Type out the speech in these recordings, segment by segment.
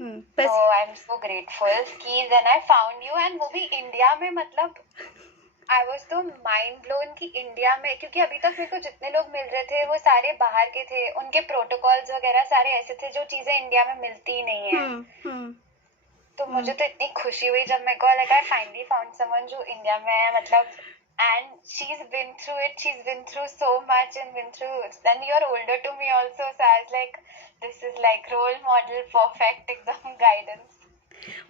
तो बस I am so grateful कि then I found you, and वो भी इंडिया में। मतलब आई वॉज तो माइंड ब्लोन कि इंडिया में, क्योंकि अभी तक मेरे को जितने लोग मिल रहे थे वो सारे बाहर के थे, उनके प्रोटोकॉल्स वगैरह सारे ऐसे थे जो चीजें इंडिया में मिलती ही नहीं है। हम्म तो हम्म मुझे तो इतनी खुशी हुई जब मेरे को like I finally found someone जो इंडिया में है, मतलब। And she's been through it, she's been through so much and been through, then you're older to me also, so I was like, this is like role model perfect एकदम guidance.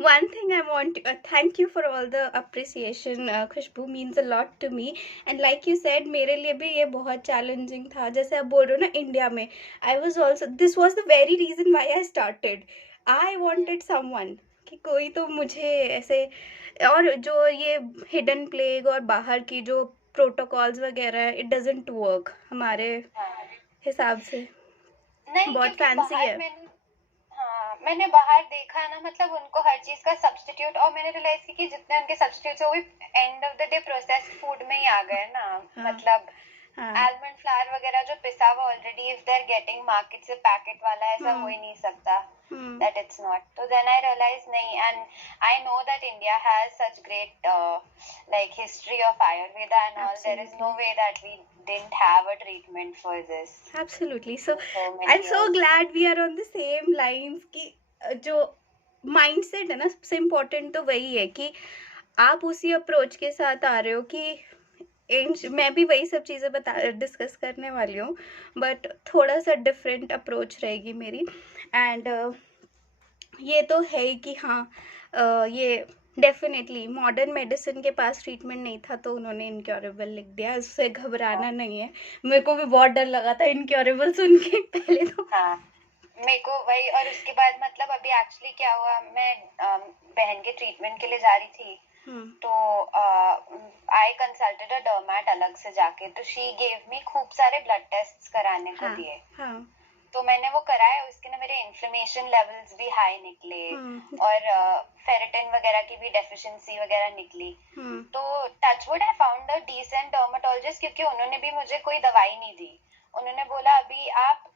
One thing I want to thank you for all the appreciation. Khushboo means a lot to me. And like you said, मेरे लिए भी ये बहुत challenging था. जैसे आप बोल रहे हो ना इंडिया में, I was also, this was the very reason why I started. I wanted someone कि कोई तो मुझे ऐसे, और जो ये hidden plague और बाहर की जो प्रोटोकॉल्स वगैरह, it doesn't work हमारे हाँ, हिसाब से. नहीं बहुत क्योंकि फैंसी बाहर है. मैंने, हाँ मैंने बाहर देखा है ना, मतलब उनको हर चीज का सब्स्टिट्यूट, और मैंने रियलाइज की कि जितने उनके सब्स्टिट्यूट है वो भी end of the day processed food में ही आ गए ना। हाँ मतलब हाँ. आलमंड फ्लावर वगैरह जो पिसा हुआ already, if they are getting market से पैकेट वाला, ऐसा हो ही नहीं सकता। हम्म. That it's not. So then I realized nahi, and I know that India has such great like history of Ayurveda and all. There is no Absolutely. way that we didn't have a treatment for this Absolutely. So so I'm many so years. glad we are on the same lines कि जो mindset है ना, सबसे important तो वही है कि आप उसी अप्रोच के साथ आ रहे हो कि मैं भी वही सब चीज़ें डिस्कस करने वाली हूँ, बट थोड़ा सा डिफरेंट अप्रोच रहेगी मेरी. एंड ये तो है ही कि हाँ, ये डेफिनेटली मॉडर्न मेडिसिन के पास ट्रीटमेंट नहीं था तो उन्होंने इनक्योरेबल लिख दिया. उससे घबराना नहीं है. मेरे को भी बहुत डर लगा था इनक्योरेबल सुन के पहले तो. हाँ मेरे को वही, और उसके बाद मतलब अभी एक्चुअली क्या हुआ, मैं बहन के ट्रीटमेंट के लिए जा रही थी, तो आई कंसल्टेड अ डर्मेट अलग से जाके, तो शी गेव मी खूब सारे ब्लड टेस्ट कराने को हाँ दिए। हाँ. तो मैंने वो कराया, उसके ना मेरे इन्फ्लेमेशन लेवल्स भी हाई निकले, और फेरेटिन वगैरह की भी डेफिशिएंसी वगैरह निकली। तो touchwood I found a decent dermatologist, क्योंकि उन्होंने भी मुझे कोई दवाई नहीं दी। उन्होंने बोला अभी आप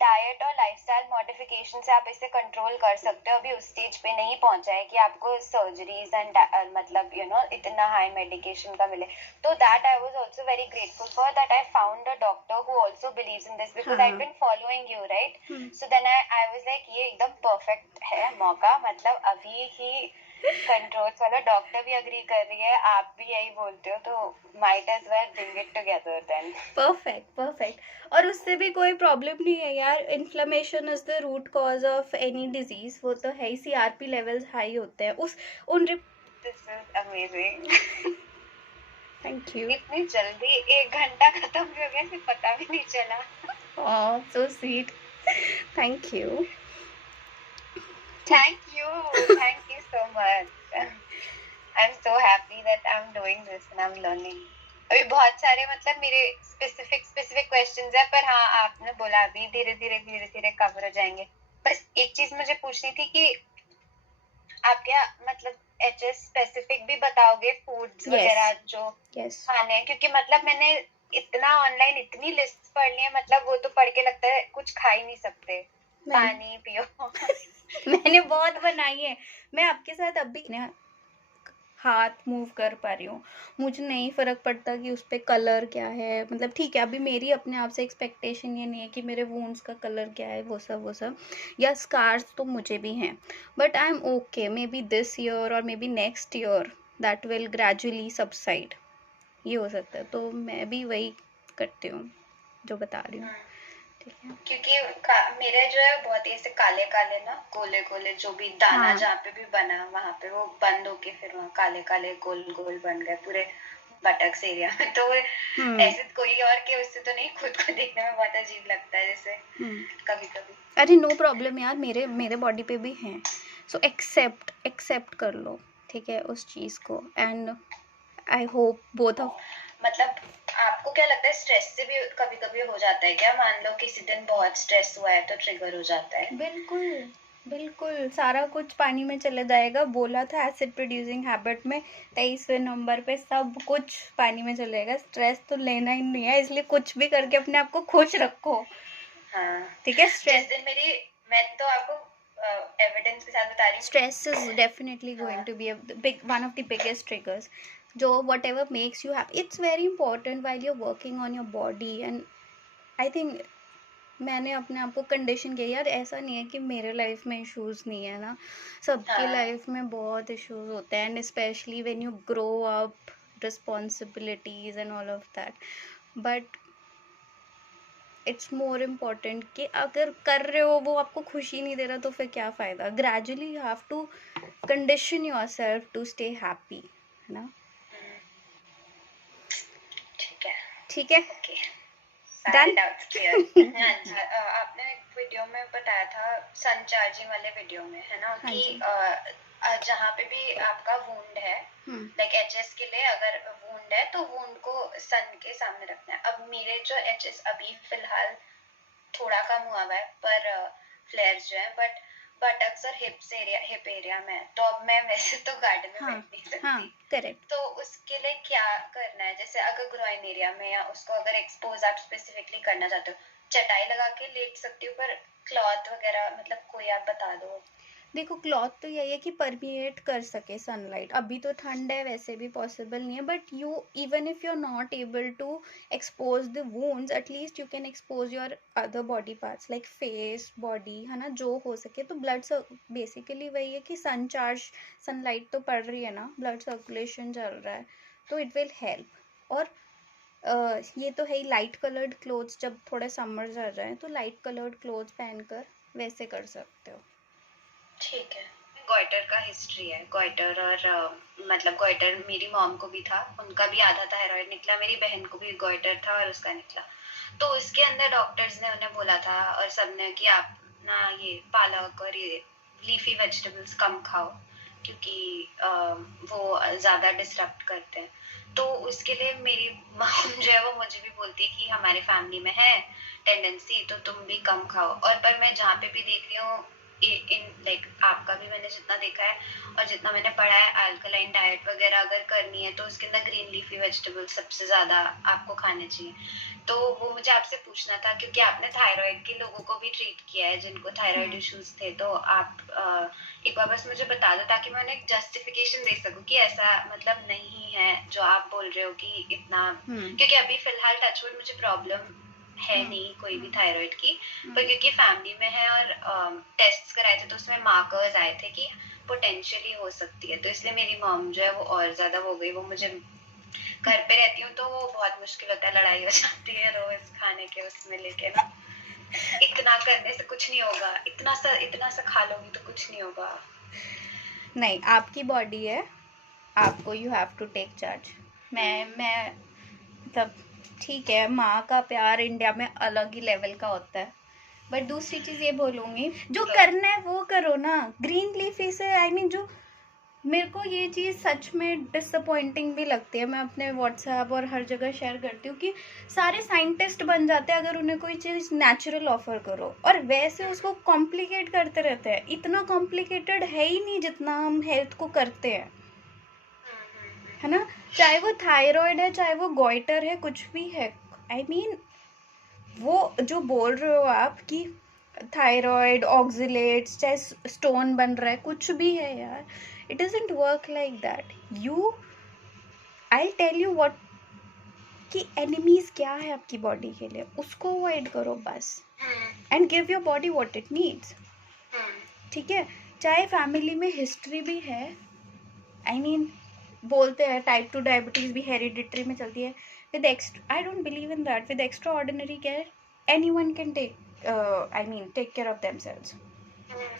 डाइट और लाइफस्टाइल मॉडिफिकेशन से आप इसे कंट्रोल कर सकते हो, अभी उस स्टेज पे नहीं पहुंचा है कि आपको सर्जरीज एंड मतलब इतना हाई मेडिकेशन का मिले। तो that I was also very grateful for, that I found a doctor who also believes in this, because I been following you right. So then I was like ये एकदम perfect है मौका, मतलब अभी ही कंट्रोल्स वाला डॉक्टर भी agree कर रही है, आप भी यही बोलते हो, तो might as well bring it together then. Perfect perfect. और उससे भी कोई प्रॉब्लम नहीं है यार. Inflammation is the root cause of any disease. वो तो है ही. सीआरपी लेवल्स हाई होते हैं उन. This is amazing. Thank you. इतनी जल्दी 1 घंटा खत्म भी हो गया, फिर पता भी नहीं चला। Oh so sweet. Thank you. Thank you so much. I am so happy that I am doing this and I am learning. अभी बहुत सारे मतलब मेरे स्पेसिफिक क्वेश्चंस है, पर हाँ आपने बोला अभी धीरे धीरे कवर हो जाएंगे। बस एक चीज मुझे पूछनी थी कि आप क्या मतलब एचएस स्पेसिफिक भी बताओगे फूड्स वगैरह जो यस. खाने हैं, क्योंकि मतलब मैंने इतना ऑनलाइन इतनी लिस्ट पढ़ ली है, मतलब वो तो पढ़ के लगता है कुछ खा ही नहीं सकते, पानी पियो। मैंने बहुत बनाई है. मैं आपके साथ अभी ना हाथ मूव कर पा रही हूँ. मुझे नहीं फ़र्क पड़ता कि उस पर कलर क्या है. मतलब ठीक है, अभी मेरी अपने आप से एक्सपेक्टेशन ये नहीं है कि मेरे वूंड्स का कलर क्या है, वो सब या स्कार्स तो मुझे भी हैं, but I am okay. Maybe this year और maybe next year that will gradually subside. ये हो सकता है. तो मैं भी वही करती हूँ जो बता रही हूँ. ठीक है. क्योंकि मेरे जो है बहुत ही ऐसे काले काले ना, गोले गोले जो भी दाना हाँ. जहाँ पे भी बना वहां पे वो बंद होके फिर वहाँ काले काले गोल गोल बन गए पूरे बटक्स एरिया में। तो ऐसे कोई और के उससे तो नहीं, खुद को देखने में बहुत अजीब लगता है जैसे कभी कभी. अरे नो प्रॉब्लम यार, मेरे बॉडी पे भी हैं. सो एक्सेप्ट कर लो. ठीक है उस चीज़ को. And I hope both of. मतलब आपको क्या लगता है स्ट्रेस से भी कभी कभी हो जाता है क्या? मान लो किसी दिन बहुत स्ट्रेस हुआ है तो ट्रिगर हो जाता है। बिल्कुल बिल्कुल. सारा कुछ पानी में चले जाएगा. बोला था एसिड प्रोड्यूसिंग हैबिट में 23वें नंबर पे सब कुछ पानी में चलेगा. स्ट्रेस तो लेना ही नहीं है, इसलिए कुछ भी करके अपने आप को खुश रखो. हाँ ठीक है. स्ट्रेस जिस दिन मैं तो आपको सेंटेंस के साथ बता रही हूँ. Stress is definitely going to be one of the biggest triggers. जो whatever makes you happy, it's very important while you're working on your body. And I think मैंने अपने आप को कंडीशन किया यार, ऐसा नहीं है कि मेरे लाइफ में इश्यूज नहीं है ना, सबके लाइफ में बहुत इश्यूज होते हैं, and specially when you grow up, responsibilities and all of that. But it's more important कि अगर कर रहे हो वो आपको खुशी नहीं दे रहा तो फिर क्या फ़ायदा. Gradually you have to condition your self to stay happy, है ना. ठीक है. सारे डाउट्स क्लियर. हाँ जी. आपने एक वीडियो में बताया था सन चार्जिंग वाले वीडियो में, है ना, कि जहाँ पे भी आपका वुंड है, लाइक एचएस के लिए अगर वुंड है तो वुंड को सन के सामने रखना है. अब मेरे जो एचएस अभी फिलहाल थोड़ा कम हुआ है, पर फ्लेयर्स जो है बटक्स और हिप एरिया में, तो अब मैं वैसे तो गार्डन में बैठ नहीं सकती. करेक्ट. तो उसके लिए क्या करना है? जैसे अगर ग्रोइन एरिया में, या उसको अगर एक्सपोज आप स्पेसिफिकली करना चाहते हो, चटाई लगा के लेट सकती हो, पर क्लॉथ वगैरह मतलब कोई आप बता दो. देखो क्लॉथ तो यही है कि परमिएट कर सके सनलाइट. अभी तो ठंड है, वैसे भी पॉसिबल नहीं है, but you even if you are not able to expose the wounds, at least you can expose your other body parts like face, body, है ना, जो हो सके. तो ब्लड बेसिकली वही है कि सनलाइट तो पड़ रही है ना, ब्लड सर्कुलेशन चल रहा है, तो इट विल हेल्प. और ये तो है ही, लाइट कलर्ड क्लोथ्स, जब थोड़े समर्स आ जाए तो लाइट कलर्ड क्लोथ्स पहनकर वैसे कर सकते हो. ठीक है. गोइटर का हिस्ट्री है. गोइटर और मतलब गोइटर मेरी मॉम को भी था, उनका भी आधा थायराइड निकला, मेरी बहन को भी गोइटर था और उसका निकला. तो उसके अंदर डॉक्टर्स ने उन्हें बोला था और सबने कि आप ना ये पालक और ये लीफी वेजिटेबल्स कम खाओ, क्योंकि वो ज्यादा डिस्टर्ब करते हैं. तो उसके लिए मेरी मॉम जो है वो मुझे भी बोलती है कि हमारे फैमिली में है टेंडेंसी, तो तुम भी कम खाओ. और पर मैं जहाँ पे भी देख रही हूँ, इन लाइक आपका भी मैंने जितना देखा है और जितना मैंने पढ़ा है, अल्कलाइन डाइट वगैरह अगर करनी है तो उसके अंदर ग्रीन लीफी वेजिटेबल्स सबसे ज्यादा आपको खाने चाहिए. तो वो मुझे आपसे पूछना था, क्योंकि आपने थायराइड के लोगों को भी ट्रीट किया है जिनको थायराइड इश्यूज थे, तो आप एक बार बस मुझे बता दो ताकि मैं उन्हें एक जस्टिफिकेशन दे सकूं कि ऐसा मतलब नहीं है जो आप बोल रहे हो कि इतना, क्योंकि अभी फिलहाल टचवुड मुझे प्रॉब्लम है नहीं कोई भी थायराइड की, पर क्योंकि फैमिली में है और टेस्ट कराए थे तो उसमें मार्कर्स आए थे कि पोटेंशियली हो सकती है, तो इसलिए मेरी मॉम जो है वो और ज्यादा हो गई. वो मुझे घर पे रहती हूँ तो वो बहुत मुश्किल होता है, लड़ाई हो जाती है रोज खाने के उसमें लेके ना, इतना करने से कुछ नहीं होगा, इतना सा खा लोगी तो कुछ नहीं होगा. नहीं, आपकी बॉडी है, आपको you have to take charge. मैं मतलब ठीक है, माँ का प्यार इंडिया में अलग ही लेवल का होता है, बट दूसरी चीज़ ये बोलूँगी, जो करना है वो करो ना. ग्रीन लीफी से आई मीन, जो मेरे को ये चीज़ सच में डिसअपॉइंटिंग भी लगती है, मैं अपने व्हाट्सएप और हर जगह शेयर करती हूँ कि सारे साइंटिस्ट बन जाते हैं अगर उन्हें कोई चीज़ नेचुरल ऑफर करो, और वैसे उसको कॉम्प्लिकेट करते रहते हैं. इतना कॉम्प्लिकेटेड है ही नहीं जितना हम हेल्थ को करते हैं, है ना. चाहे वो थायराइड है, चाहे वो गोइटर है, कुछ भी है. आई मीन वो जो बोल रहे हो आप कि थायराइड ऑक्सिलेट्स, चाहे स्टोन बन रहा है, कुछ भी है यार, it doesn't work like that. I tell you what कि एनिमीज क्या है आपकी बॉडी के लिए, उसको अवॉइड करो बस, and give your body what it needs. ठीक है. चाहे फैमिली में हिस्ट्री भी है, आई मीन बोलते हैं टाइप 2 डायबिटीज भी हेरिडिटरी में चलती है, with I don't believe in that. With extraordinary care anyone can take care of themselves.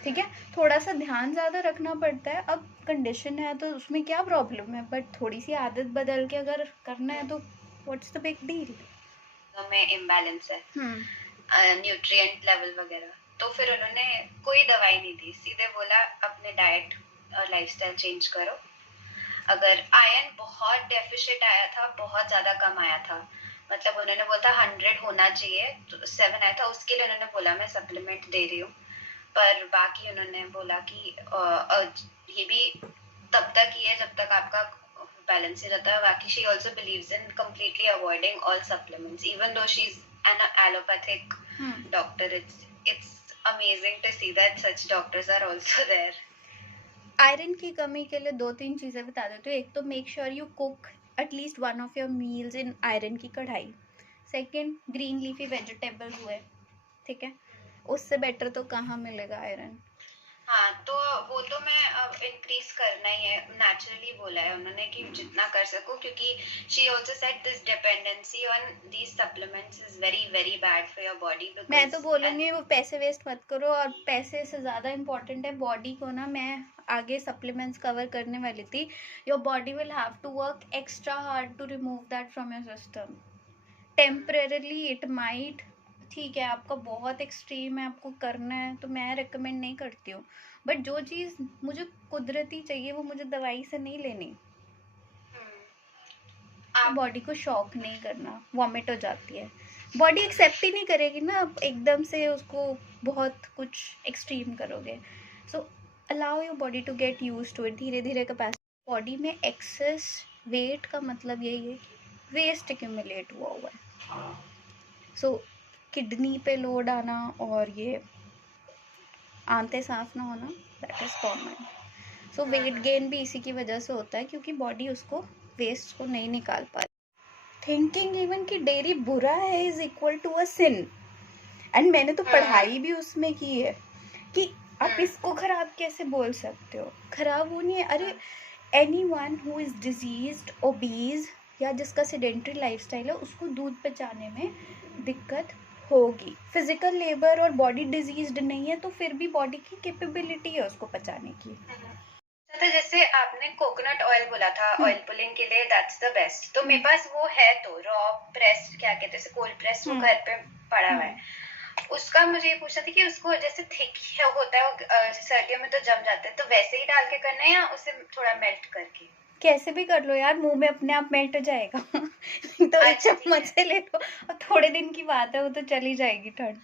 ठीक है. थोड़ा सा ध्यान ज़्यादा रखना पड़ता है, अब कंडीशन है तो उसमें क्या प्रॉब्लम है, बट थोड़ी सी आदत बदल के अगर करना है तो व्हाट्स द बिग डील. में इम्बैलेंस है न्यूट्रिएंट लेवल वगैरह, तो फिर उन्होंने कोई दवाई नहीं दी, सीधे बोला अपने डाइट और लाइफस्टाइल चेंज करो. अगर आयरन बहुत डेफिशिएंट आया था, बहुत ज्यादा कम आया था, मतलब उन्होंने बोला 100 होना चाहिए, तो 7 आया था, उसके लिए उन्होंने बोला मैं सप्लीमेंट दे रही हूँ. पर बाकी उन्होंने बोला कि ये भी तब तक ही है जब तक आपका बैलेंस ही रहता है. बाकी she also believes in completely avoiding all supplements, even though she's an allopathic doctor. It's amazing to see that such doctors are also there. Iron की कमी के लिए 2-3 चीज़ें बता देती हूँ। एक तो make sure you cook at least one of your meals in iron की कढ़ाई। सेकंड, ग्रीन लीफी वेजिटेबल्स हुए, ठीक है, उससे बेटर तो कहाँ मिलेगा आयरन। हाँ, तो वो तो मैं इंक्रीज करना ही है, नेचुरली बोला है उन्होंने कि जितना कर सको, क्योंकि she also said this dependency on these supplements is very very bad for your body. मैं तो बोलूँगी वो पैसे वेस्ट मत करो, और पैसे से ज़्यादा इम्पोर्टेंट है बॉडी को ना। मैं आगे सप्लीमेंट्स कवर करने वाली थी। Your body will have to work extra hard to remove that from your system. Temporarily it might, ठीक है, आपका बहुत एक्सट्रीम है, आपको करना है तो मैं रिकमेंड नहीं करती हूँ, बट जो चीज़ मुझे कुदरती चाहिए वो मुझे दवाई से नहीं लेनी। बॉडी को शॉक नहीं करना, वॉमिट हो जाती है, बॉडी एक्सेप्ट ही नहीं करेगी ना, आप एकदम से उसको बहुत कुछ एक्सट्रीम करोगे। So allow your body to get used to it, धीरे धीरे कैपेसिटी। बॉडी में एक्सेस वेट का मतलब यही है कि वेस्ट एक्यूमुलेट हुआ हुआ है। सो किडनी पे लोड आना और ये आंतें साफ ना होना, that is common. So weight gain भी इसी की वजह से होता है, क्योंकि बॉडी उसको वेस्ट को नहीं निकाल पा रही। थिंकिंग इवन कि डेयरी बुरा है is equal to a sin, and मैंने तो पढ़ाई भी उसमें की है कि आप इसको खराब कैसे बोल सकते हो। खराब वो नहीं है, अरे anyone who is diseased, obese या जिसका सेडेंटरी लाइफस्टाइल है उसको दूध पचाने में दिक्कत होगी। फिजिकल लेबर और बॉडी डिजीज्ड नहीं है तो फिर भी बॉडी की कैपेबिलिटी है उसको पचाने की। तो जैसे आपने कोकोनट ऑयल बोला था ऑयल पुलिंग के लिए, दैट्स द बेस्ट। तो मेरे पास वो है, तो रॉ प्रेस क्या कहते हैं, कोल्ड प्रेस, वो घर पे पड़ा हुआ है। उसका मुझे ये पूछना था कि उसको जैसे थिक होता है सर्दियों में तो जम जाता है, तो वैसे ही डाल के करना है या उसे थोड़ा मेल्ट करके? कैसे भी कर लो यार, मुंह में अपने आप मेल्ट हो जाएगा। तो एक चम्मच से ले लो, और थोड़े दिन की बात है, वो तो चली जाएगी ठंड।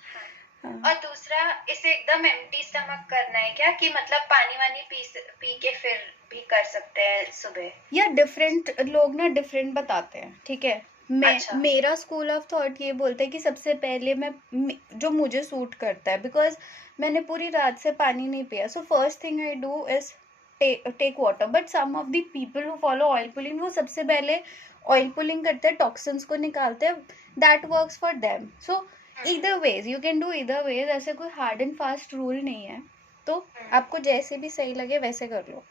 हाँ। और दूसरा, इसे एकदम एम्प्टी स्टमक करना है क्या, कि मतलब पानी वानी पी के फिर भी कर सकते हैं सुबह? या डिफरेंट लोग ना डिफरेंट बताते हैं, ठीक है। मेरा स्कूल ऑफ थॉट ये बोलता है कि सबसे पहले मैं जो मुझे सूट करता है, बिकॉज मैंने पूरी रात से पानी नहीं पिया, so first thing I do is take water. But some of the people who follow oil pulling, वो सबसे पहले ऑयल पुलिंग करते हैं, टॉक्सिन्स को निकालते हैं, that works for them. So either ways you can do either ways, ऐसे कोई हार्ड एंड फास्ट रूल नहीं है, तो आपको जैसे भी सही लगे वैसे कर लो।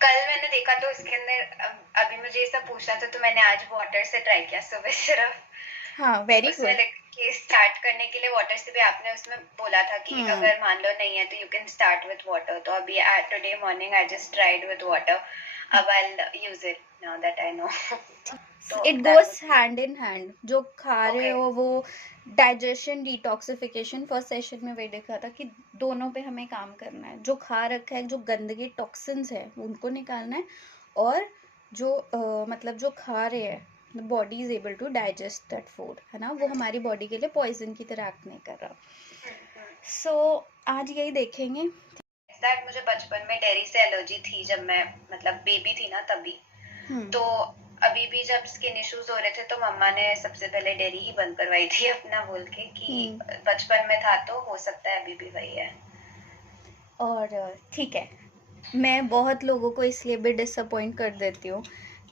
कल मैंने देखा तो इसके अंदर अभी मुझे ये सब पूछना था, तो मैंने आज वाटर से ट्राई किया सुबह सिर्फ। हाँ, वेरी गुड। स्टार्ट करने के लिए वाटर से भी आपने उसमें बोला था कि अगर मान लो नहीं है तो you can start with water. तो अभी today morning I just tried with water, अब I will use it now that I know. It goes hand in hand. जो खा रहे हो वो डाइजेशन, डिटॉक्सिफिकेशन, फर्स्ट सेशन में वही देखा था कि दोनों पे हमें काम करना है। जो खा रखा है, जो गंदगी टॉक्सिन्स है उनको निकालना है, और जो मतलब जो खा रहे हैं, body is able to digest that food, है ना, वो हमारी बॉडी के लिए पॉइजन की तरह एक्ट नहीं कर रहा। सो आज यही देखेंगे। मुझे बचपन में डेयरी से एलर्जी थी, जब मैं मतलब बेबी थी ना तभी। तो अभी भी जब स्किन इश्यूज हो रहे थे तो मम्मा ने सबसे पहले डेयरी ही बंद करवाई थी अपना, बोल के कि बचपन में था तो हो सकता है अभी भी वही है। और ठीक है, मैं बहुत लोगों को इसलिए भी डिसअपॉइंट कर देती हूँ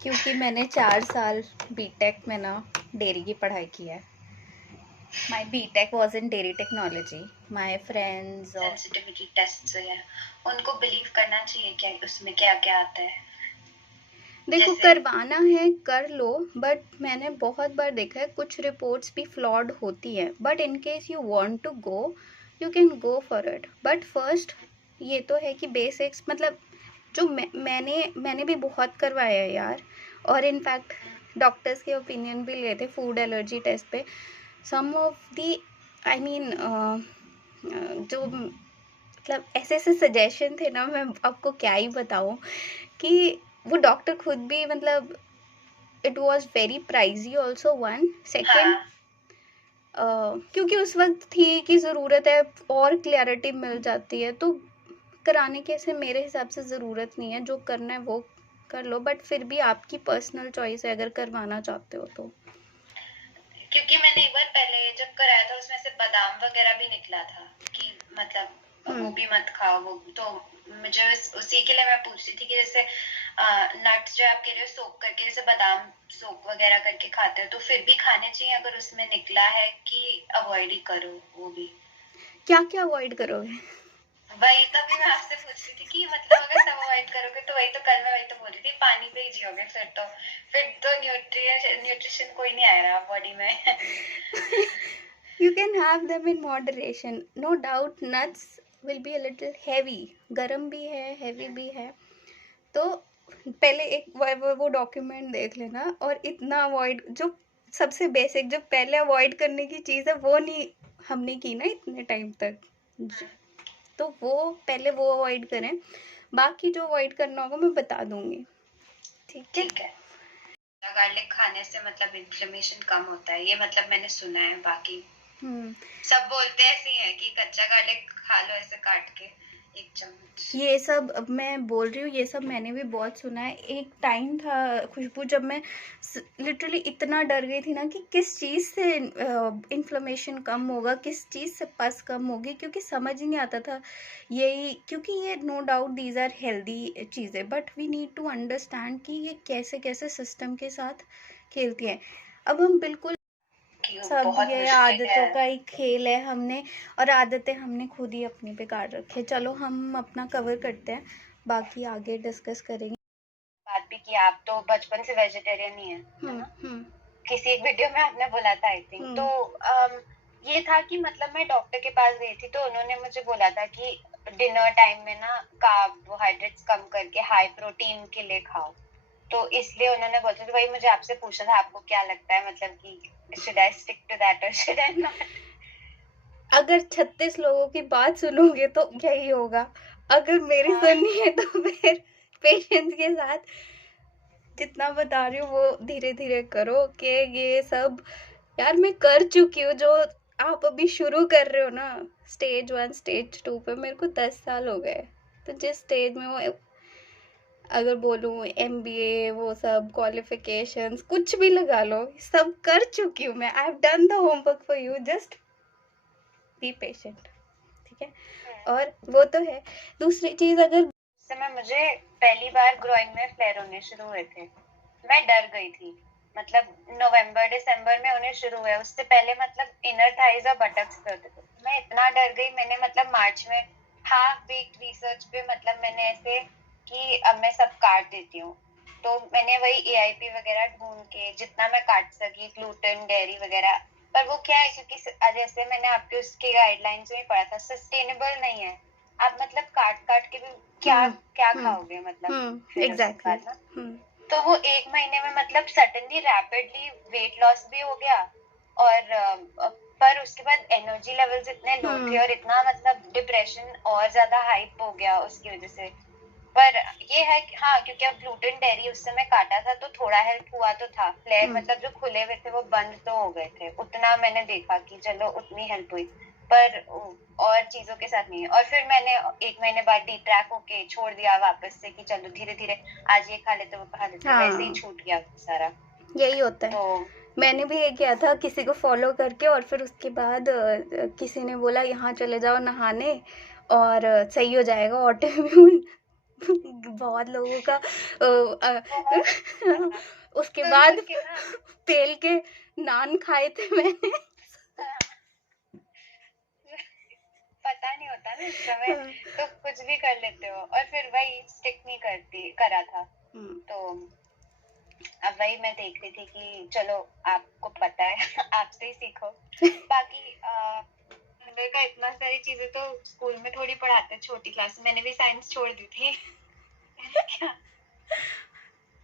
क्योंकि मैंने 4 साल बीटेक में ना डेयरी की पढ़ाई की है। My BTech was in dairy technology. My friends और सेंसिटिविटी टेस्ट्स है, उनको बिलीव करना चाहिए क्या उसमें क्या क्या आता है? देखो, करवाना है कर लो, बट मैंने बहुत बार देखा है कुछ रिपोर्ट्स भी फ्लॉड होती है, but in case you want to go you can go for it. But first ये तो है कि बेसिक्स, मतलब जो मैंने भी बहुत करवाया है यार, और इनफैक्ट डॉक्टर्स के ओपिनियन भी लिए थे फूड एलर्जी टेस्ट पे। सम ऑफ दी आई मीन जो मतलब ऐसे ऐसे सजेशन थे ना, मैं आपको क्या ही बताऊँ कि वो डॉक्टर खुद भी, मतलब it was very pricey also one. Second, क्योंकि उस वक्त थी कि ज़रूरत है और क्लैरिटी मिल जाती है, तो कराने के से मेरे हिसाब से ज़रूरत नहीं है। जो करना है वो कर लो, बट फिर भी आपकी पर्सनल चॉइस है अगर करवाना चाहते हो तो। क्योंकि मैंने एक बार पहले जब कराया था उसमें से बादाम वगैरह भी निकला था कि मतलब वो भी मत खाओ। वो तो मुझे उसी के लिए मैं पूछ रही थी कि जैसे नट्स जो आप कह रहे हो सोक करके, जैसे बादाम सोक वगैरह करके खाते हो, तो फिर भी खाने चाहिए अगर उसमें निकला है, कि अवॉइड ही करो वो भी? क्या क्या अवॉइड करोगे? वही तभी मैं आपसे पूछ रही थी कि मतलब अगर सब अवॉइड करोगे तो वही तो कल मैं वही तो बोल रही थी, पानी पे ही जियोगे फिर तो न्यूट्रिशन कोई नहीं आएगा बॉडी में। You can have them in moderation. No doubt nuts will be a little heavy. गरम भी है, heavy भी है, तो पहले एक वो डॉक्यूमेंट देख लेना, और इतना अवॉइड, जो सबसे बेसिक जो पहले अवॉइड करने की चीज़ है वो नहीं हमने की ना इतने टाइम तक, तो वो पहले वो अवॉइड करें, बाकी जो अवॉइड करना होगा मैं बता दूंगी। ठीक है। गार्लिक खाने से मतलब इन्फ्लेमेशन कम होता है, ये मतलब मैंने सुना है। बाकी सब बोलते ऐसे ही है कि कच्चा गार्लिक खा लो ऐसे काट के 1 चम्मच। ये सब अब मैं बोल रही हूँ, ये सब मैंने भी बहुत सुना है। एक टाइम था खुशबू जब मैं लिटरली इतना डर गई थी ना कि किस चीज़ से इन्फ्लेमेशन कम होगा, किस चीज़ से पस कम होगी, क्योंकि समझ ही नहीं आता था यही, क्योंकि ये no doubt these are healthy चीज़ें, but we need to understand कि ये कैसे कैसे सिस्टम के साथ खेलती हैं। अब हम बिल्कुल सब ये आदतों का ही खेल है, हमने और आदतें हमने खुद ही अपनी बिगाड़ रखी है। चलो हम अपना कवर करते हैं, बाकी आगे डिस्कस करेंगे। बात भी कि आप तो बचपन से वेजिटेरियन ही है ना? किसी एक वीडियो में आपने बोला था आई थिंक। तो ये था कि मतलब मैं डॉक्टर के पास गई थी, तो उन्होंने मुझे बोला था कि डिनर टाइम में ना कार्बोहाइड्रेट्स कम करके हाई प्रोटीन के लिए खाओ, तो इसलिए उन्होंने बोला। तो वही मुझे आपसे पूछना था, आपको क्या लगता है मतलब कि should I stick to that or should I not? अगर 36 लोगों की बात सुनोगे तो यही होगा, अगर मेरी सुननी है तो फिर पेशेंस के साथ जितना बता रही हूँ वो धीरे धीरे करो। कि ये सब यार मैं कर चुकी हूँ, जो आप अभी शुरू कर रहे हो ना स्टेज 1 स्टेज 2 पे, मेरे को 10 साल हो गए। तो जिस स्टेज में वो, अगर बोलूँ MBA, वो सब क्वालिफिकेशंस कुछ भी लगा लो, सब कर चुकी हूँ मैं। I have done the homework for you, just be patient. ठीक है, और वो तो है। दूसरी चीज, अगर समय मुझे पहली बार ग्रोइंग में फ्लेयर होने शुरू हुए थे, मैं डर गई थी। मतलब नवंबर दिसंबर में होने शुरू हुए, उससे पहले मतलब इनर थाइज और बटक्स पे होते थे। मैं इतना डर गई, मैंने मतलब मार्च में हाफ बेक्ड रिसर्च पे मतलब मैंने ऐसे कि अब मैं सब काट देती हूँ, तो मैंने वही AIP वगैरह ढूंढ के जितना मैं काट सकी, ग्लूटेन डेयरी वगैरह। पर वो क्या है, क्योंकि जैसे मैंने आपके उसके गाइडलाइंस में पढ़ा था, सस्टेनेबल नहीं है। आप मतलब काट काट के भी क्या खाओगे मतलब फिर उसके बाद ना। तो वो 1 महीने में मतलब सडनली रैपिडली वेट लॉस भी हो गया, और पर उसके बाद एनर्जी लेवल्स इतने लो थे और इतना मतलब डिप्रेशन और ज्यादा हाइप हो गया उसकी वजह से। पर ये है कि हाँ, क्योंकि अब ग्लूटेन डेयरी उस समय काटा था तो थोड़ा हेल्प हुआ तो था। फ्लेयर मतलब जो खुले हुए थे वो बंद तो हो गए थे, उतना मैंने देखा कि चलो उतनी हेल्प हुई, पर और चीजों के साथ नहीं। और फिर मैंने 1 महीने बाद डिट्रैक होके छोड़ दिया वापस से कि चलो धीरे धीरे आज ये खा लेते वो खा लेते, वैसे ही छूट गया सारा। यही होता है। तो मैंने भी ये किया था किसी को फॉलो करके, और फिर उसके बाद किसी ने बोला यहाँ चले जाओ नहाने और सही हो जाएगा ऑटोइम्यून। बहुत लोगों का उसके बाद तेल के नान खाए थे मैंने। पता नहीं होता ना इस समय, तो कुछ भी कर लेते हो, और फिर वही स्टिक नहीं करा था। तो अब वही मैं देख रही थी कि चलो आपको पता है आपसे ही सीखो। बाकी अंदर का इतना सारी चीजें तो स्कूल में थोड़ी पढ़ाते, छोटी क्लास में। मैंने भी साइंस छोड़ दी थी।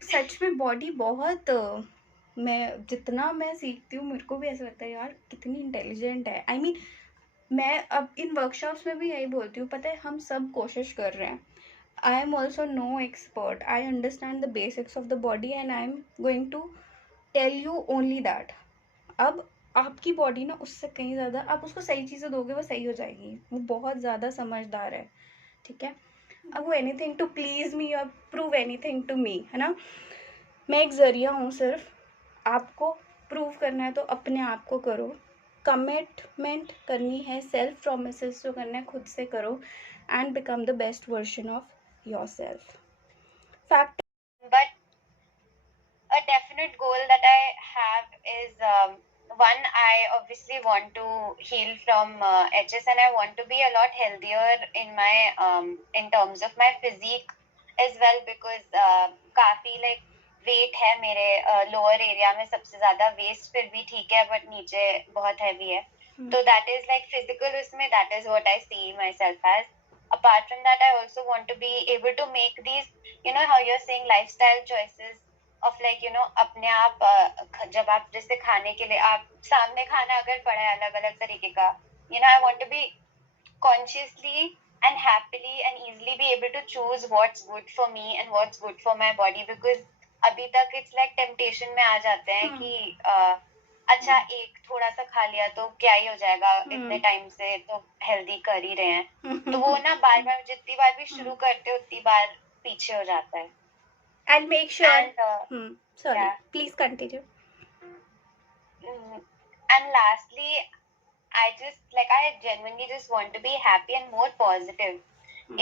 सच में बॉडी बहुत, मैं जितना मैं सीखती हूँ मेरे को भी ऐसा लगता है यार कितनी इंटेलिजेंट है। I mean, मैं अब इन वर्कशॉप्स में भी यही बोलती हूँ, पता है हम सब कोशिश कर रहे हैं। I am also no expert. I understand the basics of the body and I am going to tell you only that. अब आपकी बॉडी ना उससे कहीं ज़्यादा, आप उसको सही चीज़ें दोगे वो सही हो जाएगी। वो बहुत ज़्यादा समझदार है, ठीक है। अब वो एनीथिंग टू प्लीज़ मी और प्रूव एनीथिंग टू मी, है ना। मैं एक ज़रिया हूँ सिर्फ। आपको प्रूव करना है तो अपने आप को करो, कमिटमेंट करनी है, सेल्फ प्रोमिसेस जो करना है खुद से करो, and become the best version of your self. Fact. But a definite goal that I have is one, I obviously want to heal from HS, and I want to be a lot healthier in my in terms of my physique as well, because काफी like weight है मेरे lower area में सबसे ज्यादा, waist फिर भी ठीक है but नीचे बहुत heavy है. So that is like physical उसमें, that is what I see myself as. Apart from that, I also want to be able to make these, you know how you're saying lifestyle choices of like you know अपने आप जब आप जैसे खाने के लिए आप सामने खाना अगर पड़ा है अलग अलग तरीके का, you know I want to be consciously and happily and easily be able to choose what's good for me and what's good for my body, because अभी तक it's like temptation में आ जाते हैं कि अच्छा एक थोड़ा सा खा लिया तो क्या ही हो जाएगा, इतने टाइम से तो हेल्दी कर ही रहे हैं, तो वो ना बार बार जितनी बार भी शुरू करते उतनी बार पीछे हो जाता है. I'll make sure. And, sorry, yeah. please continue. And lastly, I genuinely just want to be happy and more positive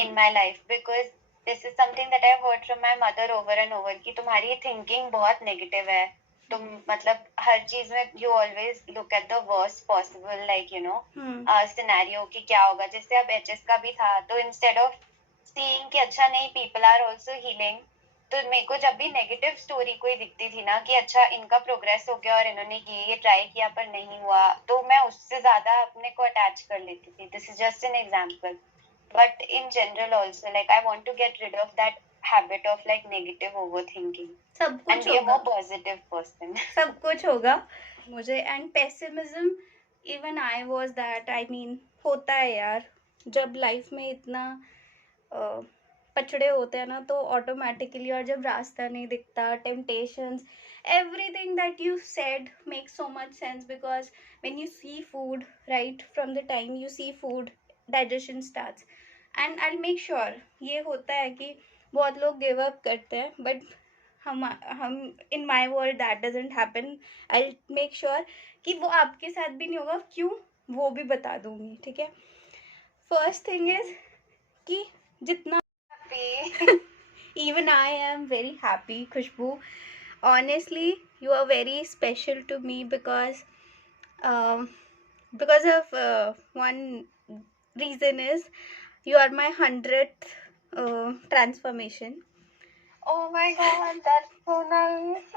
in my life, because this is something that I've heard from my mother over and over कि तुम्हारी thinking बहुत negative है, तुम मतलब हर चीज में you always look at the worst possible like you know scenario कि क्या होगा. जैसे अब HS का भी था, तो instead of seeing कि अच्छा नहीं people are also healing, तो मेरे को जब भी नेगेटिव स्टोरी कोई दिखती थी ना कि अच्छा इनका प्रोग्रेस हो गया और इन्होंने ये ट्राई किया पर नहीं हुआ, तो मैं उससे ज्यादा अपने को अटैच कर लेती थी. This is just an example, but in general also like I want to get rid of that habit of like negative overthinking सब कुछ and be a more positive person. सब कुछ होगा मुझे. And pessimism, even I was that. I mean होता है यार, जब लाइफ में इतना पचड़े होते हैं ना तो ऑटोमेटिकली, और जब रास्ता नहीं दिखता, temptations, everything that you said makes so much sense, because when you see food, right, from the time you see food, digestion starts. And I'll make sure, ये होता है कि बहुत लोग गिव अप करते हैं, बट हम in my world that doesn't happen. I make sure कि वो आपके साथ भी नहीं होगा. क्यों, वो भी बता दूंगी, ठीक है. फर्स्ट थिंग इज कि जितना even I am very happy, Khushbu. Honestly, you are very special to me because of one reason is you are my 100th transformation. Oh my god, that's so nice.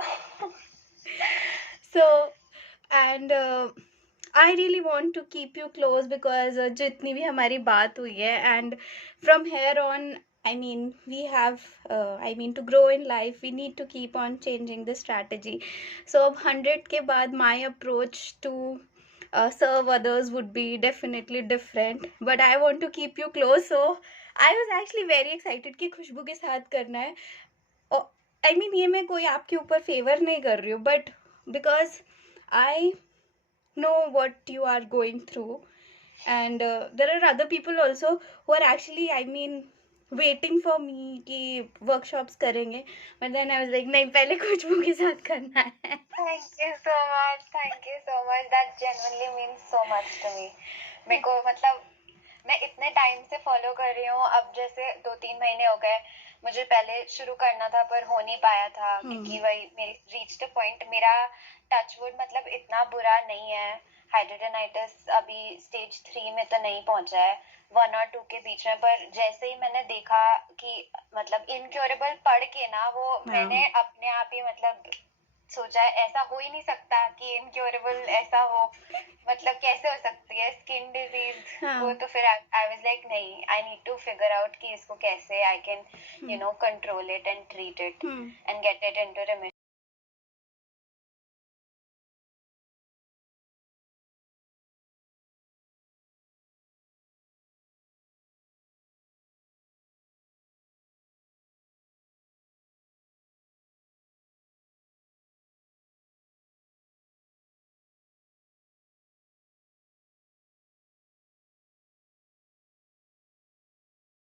So, and I really want to keep you close because जितनी भी हमारी बात हुई है, and from here on, I mean, we have, to grow in life, we need to keep on changing the strategy. So, 100 के बाद my approach to serve others would be definitely different. But I want to keep you close. So, I was actually very excited कि खुशबू के साथ करना है. I mean, ये मैं कोई आपके ऊपर फेवर नहीं कर रही हूँ, but because I know what you are going through, and there are other people also who are actually, waiting for me कि workshops करेंगे, but then I was like नहीं, पहले खुशबू के साथ करना है. Thank you so much, that genuinely means so much to me. मेरे को मतलब मैं इतने टाइम से फॉलो कर रही हूँ, अब जैसे 2-3 महीने हो गए. मुझे पहले शुरू करना था पर हो नहीं पाया था क्योंकि वही मेरी रीच द पॉइंट, मेरा टचवुड मतलब इतना बुरा नहीं है. हाइड्रोडेनाइटिस अभी स्टेज 3 में तो नहीं पहुंचा है, 1 और 2 के बीच में. पर जैसे ही मैंने देखा कि मतलब इनक्योरेबल पढ़ के ना, वो मैंने अपने आप ही मतलब सोचा है ऐसा हो ही नहीं सकता कि इनक्योरेबल ऐसा हो, मतलब कैसे हो सकती है स्किन डिजीज. वो तो फिर आई वाज लाइक नहीं, I need to figure out कि इसको कैसे I can control it and treat it and get it into remission.